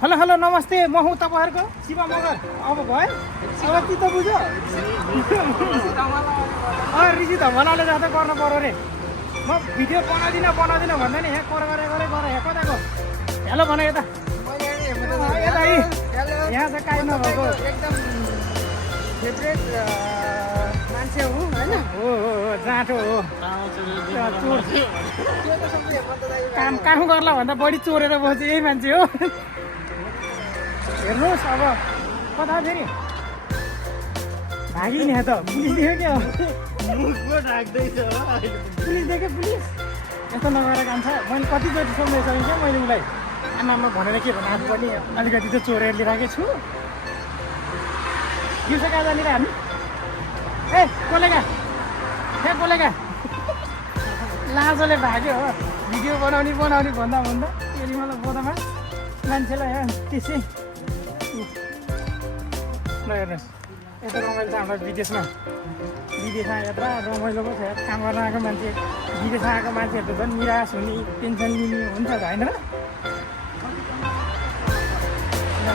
hello hello नमस्ते म हुँ तपाईँहरूको शिव मगर अब भयो अब कि त बुझ्यो ऋषि धमलाले जस्तो गर्नु पर्यो रे म भिडियो बनाउँदिनँ भन्दा नि यहाँ कर यहाँ कताको हेलो भन यता यता यहाँ चाहिँ काहीँ नभएको एकदम फेभरेट मान्छे हुँ होइन हो जाँटो हो काम गर्ला भन्दा बढी चोरेर बस्छ यही मान्छे हो हेर्नुहोस् अब कता फेरि भागी नि त पुलिस देख्यो क्या पुलिस देख्यो पुलिस यस्तो नगरेर काम छ मैले कतिचोटि सोध्दैछु क्या मैले उसलाई आमामा भनेर के भन्नु आज पनि अलिकति त चोरेर लिइरहेको छु दिउँसो कहाँ जाने र हामी ए कोलेगा लाजोले भाग्यो हो भिडियो बनाउने भन्दा फेरि मलाई बोधमा मान्छेलाई त्यसै ल हेर्नुहोस् यता रमाइलो छ हाम्रो विदेशमा यत्र रमाइलो पो छ काम गर्न आएको मान्छे विदेशमा आएको मान्छेहरू त झन् निराश हुने टेन्सन लिने हुन्छ त होइन र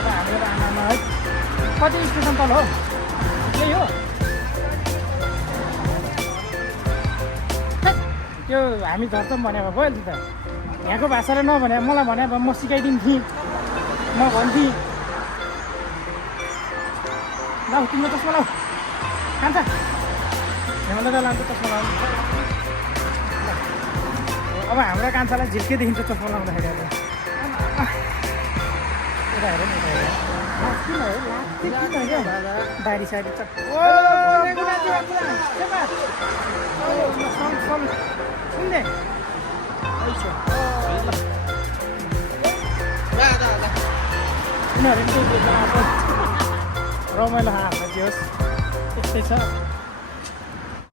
हाम्रो आमामा है कति स्टेसन तल हो त्यही हो त्यो हामी झर्छौँ भनेको भयो नि त यहाँको भाषाले नभने मलाई भने म सिकाइदिन्थेँ म भन्थेँ ल तिम्रो चस्मा लाऊ खान्छ हिमालय त लान्छ चस्मा लाउनु अब हाम्रो कान्छालाई झिल्के देखिन्छ चस्मा लाउँदाखेरि अब यता हेर नि बारी सारी सुन्ने उनीहरू पनि रमाइलो हाल्छ होस् त्यस्तै छ